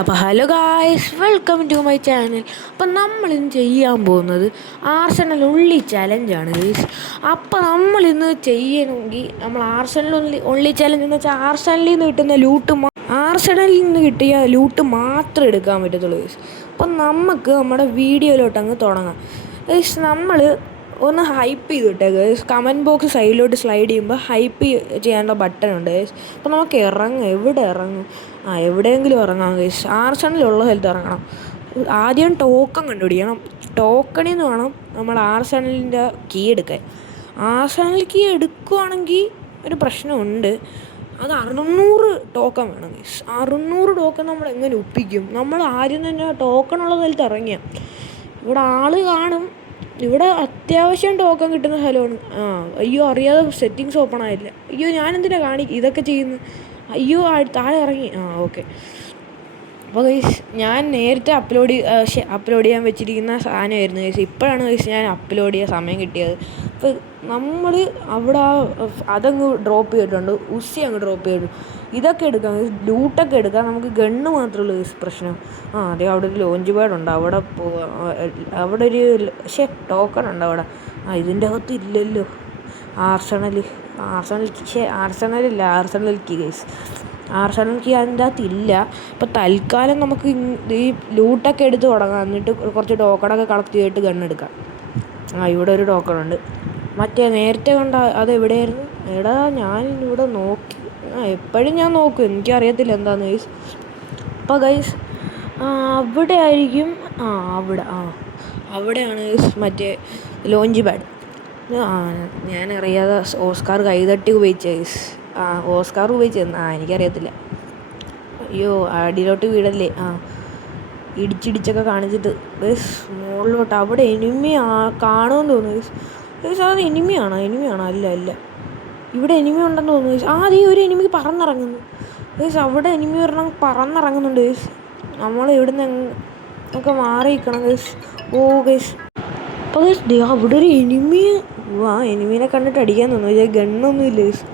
അപ്പോൾ hello guys, welcome to my channel. അപ്പം നമ്മളിന്ന് ചെയ്യാൻ പോകുന്നത് ആർസണൽ ഉള്ളി ചലഞ്ചാണ് ഗൈസ്. അപ്പോൾ നമ്മളിന്ന് ചെയ്യണമെങ്കിൽ നമ്മൾ ആർസണൽ ഉള്ളി ചലഞ്ച് എന്ന് വെച്ചാൽ ആർസണലിൽ നിന്ന് കിട്ടിയ ലൂട്ട് മാത്രം എടുക്കാൻ പറ്റത്തുള്ളൂ ഗൈസ്. അപ്പം നമുക്ക് നമ്മുടെ വീഡിയോയിലോട്ട് അങ്ങ് തുടങ്ങാം ഗൈസ്. നമ്മൾ ഒന്ന് ഹൈപ്പ് ചെയ്തിട്ടേ ഗൈസ്. കമൻറ്റ് ബോക്സ് സൈഡിലോട്ട് സ്ലൈഡ് ചെയ്യുമ്പോൾ ഹൈപ്പ് ചെയ്യാനുള്ള ബട്ടൺ ഉണ്ട് ഗൈസ്. അപ്പോൾ നമുക്ക് എവിടെ ഇറങ്ങും? എവിടെയെങ്കിലും ഇറങ്ങാം ഗൈസ്. ആർസണലുള്ള സ്ഥലത്ത് ഇറങ്ങണം. ആദ്യം ടോക്കൺ കണ്ടുപിടിക്കണം. ടോക്കണിൽ നിന്ന് വേണം നമ്മൾ ആർസണലിൻ്റെ കീ എടുക്കാൻ. ആർസണൽ കീ എടുക്കുവാണെങ്കിൽ ഒരു പ്രശ്നമുണ്ട്. അത് 600 ടോക്കൺ വേണം ഗൈസ്. 600 ടോക്കൺ നമ്മൾ എങ്ങനെ ഒപ്പിക്കും? നമ്മൾ ആദ്യം തന്നെ ടോക്കണുള്ള സ്ഥലത്ത് ഇറങ്ങിയ ഇവിടെ ആൾ കാണും. ഇവിടെ അത്യാവശ്യം ടോക്കൺ കിട്ടുന്ന സ്ഥലമാണ്. അയ്യോ, അറിയാതെ സെറ്റിങ്സ് ഓപ്പൺ ആയില്ല. അയ്യോ, ഞാനെന്തിനാ ഇതൊക്കെ ചെയ്യുന്നു? അയ്യോ, താഴെ ഇറങ്ങി. ഓക്കെ. അപ്പോൾ ഗൈസ്, ഞാൻ നേരത്തെ അപ്ലോഡ് ചെയ്യാൻ വെച്ചിരിക്കുന്ന സാധനമായിരുന്നു ഗൈസ്. ഇപ്പോഴാണ് ഗൈസ് ഞാൻ അപ്ലോഡ് ചെയ്യാൻ സമയം കിട്ടിയത്. അപ്പോൾ നമ്മൾ അവിടെ അതങ്ങ് ഡ്രോപ്പ് ചെയ്തിട്ടുണ്ട്. ഉസി അങ്ങ് ഡ്രോപ്പ് ചെയ്തു. ഇതൊക്കെ എടുക്കാം ഗൈസ്. ലൂട്ടൊക്കെ എടുക്കാം. നമുക്ക് ഗണ്ണ് മാത്രമേ ഉള്ളൂ ഗൈസ് പ്രശ്നം. അതെ, അവിടെ ഒരു ലോഞ്ച് പാഡ് ഉണ്ട്. അവിടെ അവിടെ ഒരു ടോക്കൺ ഉണ്ട് അവിടെ. ഇതിൻ്റെ അകത്ത് ഇല്ലല്ലോ. Arsenal key guys. Arsenal key അതിൻ്റെ അകത്ത് ഇല്ല. ഇപ്പോൾ തൽക്കാലം നമുക്ക് ഈ ലൂട്ടൊക്കെ എടുത്ത് തുടങ്ങാം. എന്നിട്ട് കുറച്ച് ടോക്കണൊക്കെ കളക്ട് ചെയ്തിട്ട് ഗണ്ണെടുക്കാം. ഇവിടെ ഒരു ടോക്കണുണ്ട്. മറ്റേ നേരത്തെ കണ്ട അതെവിടെയായിരുന്നു? ഞാൻ ഇവിടെ നോക്കി. എപ്പോഴും ഞാൻ നോക്കും, എനിക്കറിയത്തില്ല എന്താണെന്ന് ഗൈസ്. അപ്പോൾ ഗൈസ്, അവിടെ ആയിരിക്കും. അവിടെയാണ് ഗൈസ് മറ്റേ ലോഞ്ച് പാഡ്. ഞാനറിയാതെ ഓസ്കാർ കൈതട്ടി ഉപയോഗിച്ച ഗൈസ്. ഓസ്കാർ ഉപയോഗിച്ചെന്ന് എനിക്കറിയത്തില്ല. അയ്യോ, അടിയിലോട്ട് വീടല്ലേ. ഇടിച്ചിടിച്ചൊക്കെ കാണിച്ചിട്ട് ഗൈസ് മുകളിലോട്ട്. അവിടെ എനിമി കാണുമെന്ന് തോന്നുന്നു ഗൈസ്. ഗൈസ്, അത് എനിമിയാണോ? അല്ല, ഇവിടെ എനിമി ഉണ്ടെന്ന് തോന്നുന്നു ഗൈസ്. അതേ ഒരു എനിമി പറന്നിറങ്ങുന്നു ഗൈസ്. അവിടെ എനിമി ഒരെണ്ണം പറന്നിറങ്ങുന്നുണ്ട് ഗൈസ്. നമ്മൾ ഇവിടുന്ന് ഒക്കെ മാറി നിൽക്കണം ഗൈസ്. ഗൈസ്, അപ്പോൾ ഗൈസ് അവിടെ ഒരു എനിമി. എനിമീനെ കണ്ടിട്ട് അടിക്കാൻ തോന്നുന്നു. ഇത് ഗണ്ണൊന്നും ഇല്ല ഗൈസ്.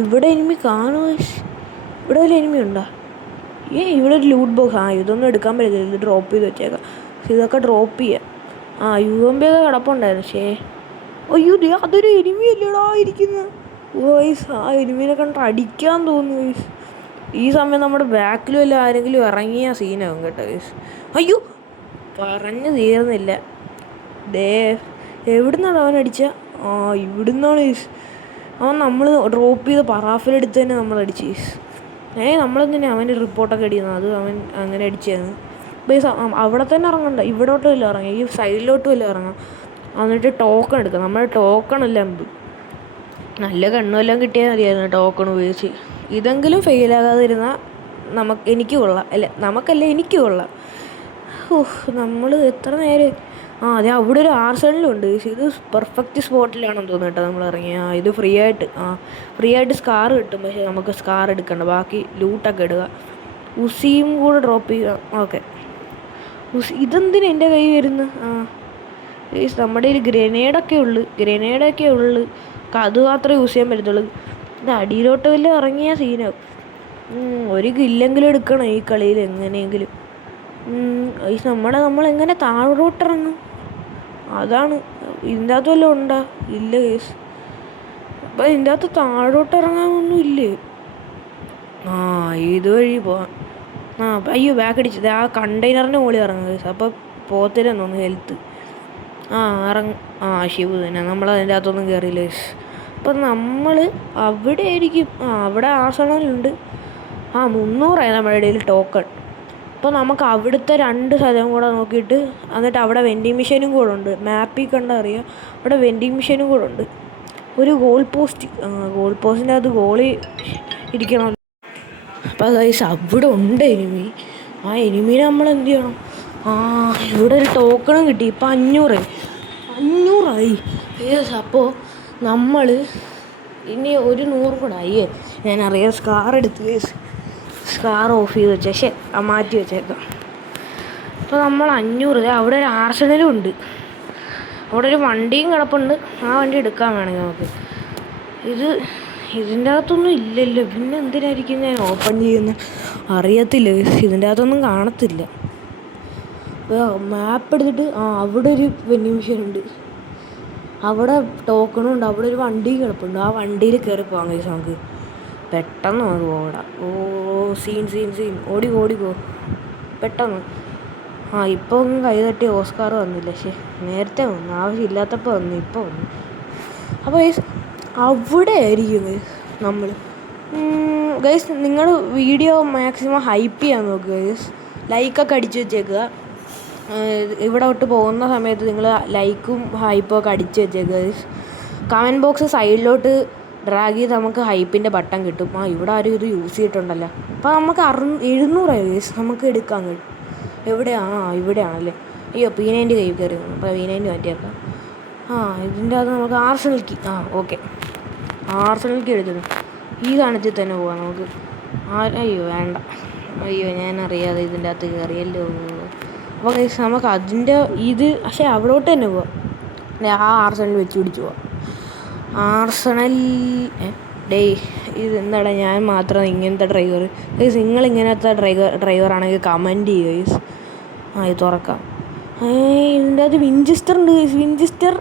ഇവിടെ എനിമി കാണുമോ ഗൈസ്? ഇവിടെ ഒരു എനിമി ഉണ്ടോ? ഇവിടെ ഒരു ലൂട്ട് ബോക്സ്. ഇതൊന്നും എടുക്കാൻ പറ്റില്ല. ഇത് ഡ്രോപ്പ് ചെയ്ത് വെച്ചേക്കാം. ഇതൊക്കെ ഡ്രോപ്പ് ചെയ്യാം. UMP ഒക്കെ കിടപ്പുണ്ടായിരുന്നു. അയ്യോ, അതൊരു എനിമി അല്ലടാ ഇരിക്കുന്നത് ഗൈസ്. എനിമീനെ കണ്ടിട്ട് അടിക്കാൻ തോന്നുന്നു ഗൈസ്. ഈ സമയം നമ്മുടെ ബാക്കിലും അല്ല ആരെങ്കിലും ഇറങ്ങിയ സീനാകും കേട്ടോ ഗൈസ്. അയ്യോ, പറഞ്ഞു തീർന്നില്ല. എവിടുന്നാണ് അവൻ അടിച്ച? ഇവിടുന്നാണ് ഗൈസ്. അവൻ നമ്മൾ ഡ്രോപ്പ് ചെയ്ത് പറാഫിലെടുത്ത് തന്നെ നമ്മൾ അടിച്ച് ഗൈസ്. നമ്മളെന്തിനാ അവൻ്റെ റിപ്പോർട്ടൊക്കെ അടിക്കുന്നത്? അത് അവൻ അങ്ങനെ അടിച്ചതാണ് ഗൈസ്. അവിടെ തന്നെ ഇറങ്ങണ്ട. ഇവിടോട്ടും ഇല്ല ഇറങ്ങാം. ഈ സൈഡിലോട്ടും ഇല്ല ഇറങ്ങാം. എന്നിട്ട് ടോക്കൺ എടുക്കാം. നമ്മുടെ ടോക്കൺ എല്ലാം നല്ല കണ്ണുമെല്ലാം കിട്ടിയാൽ മതിയായിരുന്നു ടോക്കൺ ഉപയോഗിച്ച്. ഇതെങ്കിലും ഫെയിലാകാതിരുന്നാൽ എനിക്ക് കൊള്ളാം. എനിക്ക് കൊള്ളാം. നമ്മൾ എത്ര നേരം. അതെ, അവിടെ ഒരു ആർസണലുണ്ട്. ഇത് പെർഫെക്റ്റ് സ്പോട്ടിലാണെന്ന് തോന്നുന്നു കേട്ടോ നമ്മൾ ഇറങ്ങി. ഇത് ഫ്രീ ആയിട്ട് സ്കാർ കിട്ടും. പക്ഷേ നമുക്ക് സ്കാർ എടുക്കണ്ട. ബാക്കി ലൂട്ടൊക്കെ ഇടുക. ഉസിയും കൂടെ ഡ്രോപ്പ് ചെയ്യുക. ഓക്കെ. ഇതെന്തിനാ എൻ്റെ കൈ വരുന്നു? നമ്മുടെ ഒരു ഗ്രനേഡൊക്കെ ഉള്ളു. അത് മാത്രമേ യൂസ് ചെയ്യാൻ പറ്റത്തുള്ളൂ. ഇത് അടിയിലോട്ട് വല്ല ഇറങ്ങിയ സീനാവും. ഒരു കില്ലെങ്കിലും എടുക്കണം ഈ കളിയിൽ എങ്ങനെയെങ്കിലും. നമ്മളെങ്ങനെ താഴോട്ടിറങ്ങും? അതാണ്. ഇതിൻ്റെ അകത്ത് വല്ലതും ഉണ്ടോ? ഇല്ല കേസ്. അപ്പം ഇതിൻ്റെ അകത്ത് താഴോട്ട് ഇറങ്ങാനൊന്നും ഇല്ലേ? ഇതുവഴി പോവാം. അയ്യോ, ബാക്ക് അടിച്ചത്. കണ്ടെയ്നറിൻ്റെ മുകളിൽ ഇറങ്ങും കേസ്. അപ്പോൾ പോത്തില്ലെന്ന് തോന്നുന്നു ഹെൽത്ത്. ശിവ തന്നെ. നമ്മളതിൻ്റെ അകത്തൊന്നും കയറിയില്ല കേസ്. അപ്പം നമ്മൾ അവിടെ ആയിരിക്കും. അവിടെ ആർസണലുണ്ട്. 300 നമ്മുടെ ഇടയിൽ ടോക്കൺ. അപ്പോൾ നമുക്ക് അവിടുത്തെ 2 സ്ഥലവും കൂടെ നോക്കിയിട്ട് എന്നിട്ട് അവിടെ വെൻഡിങ് മെഷീനും കൂടെ ഉണ്ട്. മാപ്പിൽ കണ്ടറിയാം. അവിടെ വെൻഡിങ് മെഷീനും കൂടെ ഉണ്ട്. ഒരു ഗോൾ പോസ്റ്റിൻ്റെ അകത്ത് ഗോളി ഇരിക്കണം. അപ്പോൾ ഗൈസ്, അവിടെ ഉണ്ട് എനിമി. എനിമീനെ നമ്മൾ എന്ത് ചെയ്യണം? ഇവിടെ ഒരു ടോക്കണും കിട്ടി. ഇപ്പം 500 അപ്പോൾ നമ്മൾ ഇനി ഒരു 100 കൂടെ ഞാനറിയാം. സ്കാർ എടുത്ത് സ്കാർ ഓഫ് ചെയ്ത് വെച്ചേ മാറ്റി വെച്ചേക്കാം. അപ്പോൾ നമ്മൾ 500. അവിടെ ഒരു ആർസണലും ഉണ്ട്. അവിടെ ഒരു വണ്ടിയും കിടപ്പുണ്ട്. വണ്ടി എടുക്കാൻ വേണമെങ്കിൽ നമുക്ക്. ഇതിൻ്റെ അകത്തൊന്നും ഇല്ലല്ലോ. പിന്നെ എന്തിനായിരിക്കും ഞാൻ ഓപ്പൺ ചെയ്യുന്നത്? അറിയത്തില്ല ഗൈസ്, ഇതിൻ്റെ അകത്തൊന്നും കാണത്തില്ല. മാപ്പ് എടുത്തിട്ട് അവിടെ ഒരു വെൻഡിങ് മെഷീൻ ഉണ്ട്, അവിടെ ടോക്കണും ഉണ്ട്, അവിടെ ഒരു വണ്ടി കിടപ്പുണ്ട്. ആ വണ്ടിയിൽ കയറി പോകാൻ ഗൈസ് നമുക്ക്. പെട്ടെന്ന് നമുക്ക് പോകടാ. സീൻ ഓടിക്കോ പെട്ടെന്ന്. ഇപ്പോൾ ഒന്നും കൈ തട്ടി ഓസ്കാർ വന്നില്ല, പക്ഷേ നേരത്തെ വന്നു, ആവശ്യമില്ലാത്തപ്പോൾ വന്നു, ഇപ്പോൾ വന്നു. അപ്പോൾ ഗൈസ് അവിടെ ആയിരിക്കും ഗൈസ് നമ്മൾ. ഗൈസ് നിങ്ങൾ വീഡിയോ മാക്സിമം ഹൈപ്പ് ചെയ്യാൻ നോക്കുക ഗൈസ്. ലൈക്കൊക്കെ അടിച്ചു വെച്ചേക്കുക. ഇവിടെ തൊട്ട് പോകുന്ന സമയത്ത് നിങ്ങൾ ലൈക്കും ഹൈപ്പും ഒക്കെ അടിച്ചു വെച്ചേക്കുക ഗൈസ്. കമൻറ്റ് ബോക്സ് സൈഡിലോട്ട് ഡ്രാഗ് ചെയ്ത് നമുക്ക് ഹൈപ്പിൻ്റെ ബട്ടൺ കിട്ടും. ഇവിടെ ആരും ഇത് യൂസ് ചെയ്തിട്ടുണ്ടല്ലോ. അപ്പോൾ നമുക്ക് 700 ഗൈസ് നമുക്ക് എടുക്കാൻ കഴിയും. ഇവിടെയാണല്ലേ. അയ്യോ P90 കൈ കയറി. അപ്പോൾ P90 മാറ്റിയേക്കാം. ഇതിൻ്റെ അത് നമുക്ക് ആർസണൽക്ക് ഓക്കെ, ആർസണൽക്ക് എടുത്തിട്ട് ഈ കാണിച്ചിൽ തന്നെ പോവാം നമുക്ക്. അയ്യോ വേണ്ട, ഞാനറിയാതെ ഇതിൻ്റെ അകത്ത് കയറിയല്ലോ. അപ്പോൾ ഗൈസ് നമുക്ക് അതിൻ്റെ പക്ഷേ അവിടോട്ട് തന്നെ പോവാം. ആർസണൽ വെച്ച് പിടിച്ച് പോവാം. ആർസണൽ ഇത് എന്താടാ ഞാൻ മാത്രം ഇങ്ങനത്തെ ഡ്രൈവർ ഗൈസ്? നിങ്ങളിങ്ങനത്തെ ഡ്രൈവറാണെങ്കിൽ കമൻറ്റ് ചെയ്യുക ഗൈസ്. ഇത് തുറക്കാം. ഇതിൻ്റെ അത് വിൻചെസ്റ്റർ ഉണ്ട് ഗൈസ്. വിൻചെസ്റ്റർ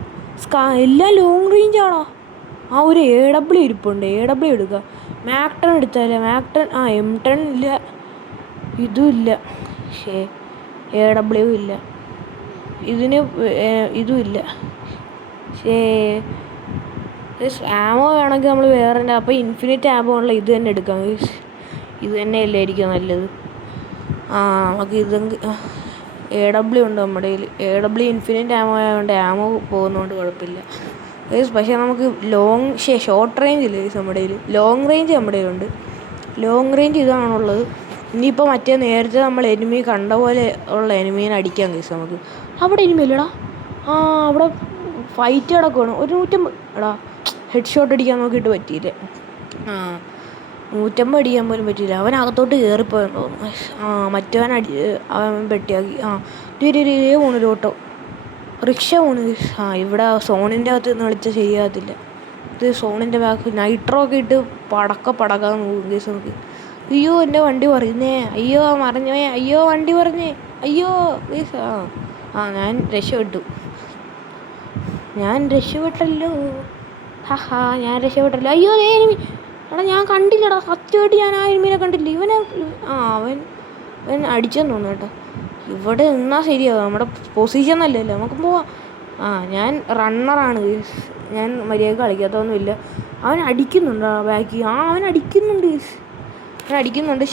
എല്ലാം ലോങ് റേഞ്ച് ആണോ? ഒരു AW ഇരിപ്പുണ്ട്, AW എടുക്കുക. മാക്ടൺ എടുത്താലേ, മാക്ടൺ M10 ഇല്ല, ഇതും ഇല്ല, AW ഇല്ല, ഇതിന് ഇതും ഇല്ല. ആമോ വേണമെങ്കിൽ നമ്മൾ വേറെ തന്നെ, അപ്പോൾ ഇൻഫിനിറ്റ് ആമോ ഉള്ള ഇത് തന്നെ എടുക്കാം. ഇത് തന്നെ അല്ലായിരിക്കും നല്ലത്. നമുക്ക് ഇതെങ്കിൽ AW ഉണ്ട് നമ്മുടെ കയ്യിൽ. AW ഇൻഫിനിറ്റ് ആമോ ആയതുകൊണ്ട് ആമോ പോകുന്നതുകൊണ്ട് കുഴപ്പമില്ല. പക്ഷേ നമുക്ക് ഷോർട്ട് റേഞ്ച് ഇല്ല നമ്മുടെ കയ്യിൽ. ലോങ് റേഞ്ച് നമ്മുടെ കയ്യിലുണ്ട്. ലോങ് റേഞ്ച് ഇതാണുള്ളത്. ഇനിയിപ്പോൾ നേരത്തെ നമ്മൾ എനിമി കണ്ട പോലെ ഉള്ള എനിമീനെ അടിക്കാൻ കേസ് നമുക്ക്. അവിടെ എനിമി ഇല്ലടാ. അവിടെ ഫൈറ്റ് കിടക്കുവാണ്. 150 എടാ ഹെഡ് ഷോട്ട് അടിക്കാൻ നോക്കിയിട്ട് പറ്റിയില്ല. 150 അടിക്കാൻ പോലും പറ്റിയില്ല. അവൻ അകത്തോട്ട് കയറിപ്പോയെന്ന് തോന്നുന്നു. മറ്റവൻ അവൻ പെട്ടിയാക്കി. പോണൊരു ഓട്ടോ റിക്ഷ പോണ്. ഇവിടെ സോണിൻ്റെ അകത്ത് നിന്ന് വിളിച്ചാൽ ശരിയാകത്തില്ല. ഇത് സോണിൻ്റെ ബാക്ക് നൈട്രോ ഒക്കെ ഇട്ട് പടക്കാന്ന് പോകും കേസ് നമുക്ക്. അയ്യോ എൻ്റെ വണ്ടി പറയുന്നേ, അയ്യോ മറിഞ്ഞേ, അയ്യോ വണ്ടി പറഞ്ഞേ, അയ്യോ കേസ്. ഞാൻ രക്ഷപ്പെട്ടല്ലോ. ഞാൻ രക്ഷപ്പെട്ടല്ലോ. അയ്യോ എനിമി. എടാ ഞാൻ കണ്ടില്ലടാ, സത്യമായിട്ട് ഞാൻ എനിമീനെ കണ്ടില്ല. അവൻ അടിച്ചെന്ന് തോന്നുന്നു കേട്ടോ. ഇവിടെ നിന്നാൽ ശരിയാവും, നമ്മുടെ പൊസിഷൻ അല്ലല്ലോ, നമുക്ക് പോവാം. ഞാൻ റണ്ണറാണ്, ഞാൻ മര്യാദക്ക് കളിക്കാത്തൊന്നുമില്ല. അവൻ അടിക്കുന്നുണ്ടോ ബാക്കി? അവൻ അടിക്കുന്നുണ്ട്.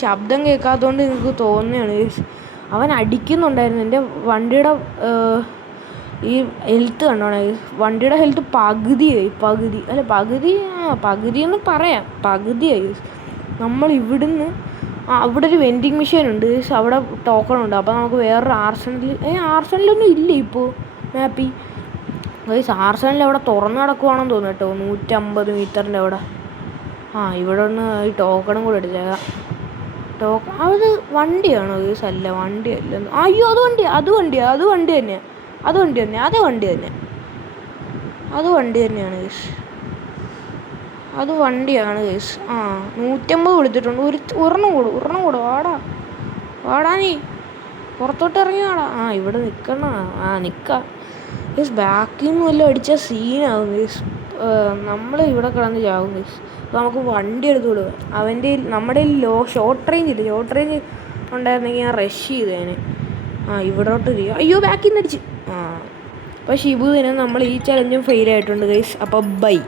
ശബ്ദം കേൾക്കാത്തതുകൊണ്ട് നിങ്ങൾക്ക് തോന്നുകയാണ്. അവൻ അടിക്കുന്നുണ്ടായിരുന്നു. എൻ്റെ വണ്ടിയുടെ ഈ ഹെൽത്ത് കണ്ടോണേ. വണ്ടിയുടെ ഹെൽത്ത് പകുതിയെന്ന് പറയാം, പകുതിയായി. നമ്മൾ ഇവിടുന്ന് അവിടെ ഒരു വെൻഡിങ് മെഷീൻ ഉണ്ട്, അവിടെ ടോക്കണുണ്ട്. അപ്പോൾ നമുക്ക് വേറൊരു ആർസണലൊന്നും ഇല്ല ഇപ്പോൾ മാപ്പി. ആർസണലിൽ അവിടെ തുറന്നു കിടക്കുവാണെന്ന് തോന്നുന്നു കേട്ടോ, 150 മീറ്ററിൻ്റെ അവിടെ. ഇവിടെ ഒന്ന് ഈ ടോക്കണും കൂടെ എടുത്തേക്കാം. അത് വണ്ടിയാണോ ഗൈസ്? അല്ല, വണ്ടിയല്ല. അയ്യോ അത് വണ്ടി തന്നെയാണ് ഗൈസ്. അത് വണ്ടിയാണ് ഗൈസ്. 150 കൊടുത്തിട്ടുണ്ട്. ഒരെണ്ണം കൂടെ വാടാ നീ പുറത്തോട്ട് ഇറങ്ങി വാടാ. ഇവിടെ നിൽക്കാം ഗൈസ്. ബാക്കിൽ നിന്ന് വല്ലതും അടിച്ചാൽ സീനാകും ഗൈസ്. നമ്മൾ ഇവിടെ കിടന്ന് ചാവും ഗൈസ്. അപ്പോൾ നമുക്ക് വണ്ടി എടുത്ത് കൊടുക്കാം. നമ്മുടെ ഷോർട്ട് റേഞ്ച് ഉണ്ടായിരുന്നെങ്കിൽ ഞാൻ റഷ് ചെയ്തേനെ. ഇവിടോട്ട് ഇരിക്കുക. അയ്യോ ബാക്കിൽ നിന്ന് അടിച്ച്. അപ്പോൾ ഷിബുവിന് നമ്മൾ ഈ ചലഞ്ചും ഫെയിൽ ആയിട്ടുണ്ട് ഗൈസ്. അപ്പോൾ ബൈ.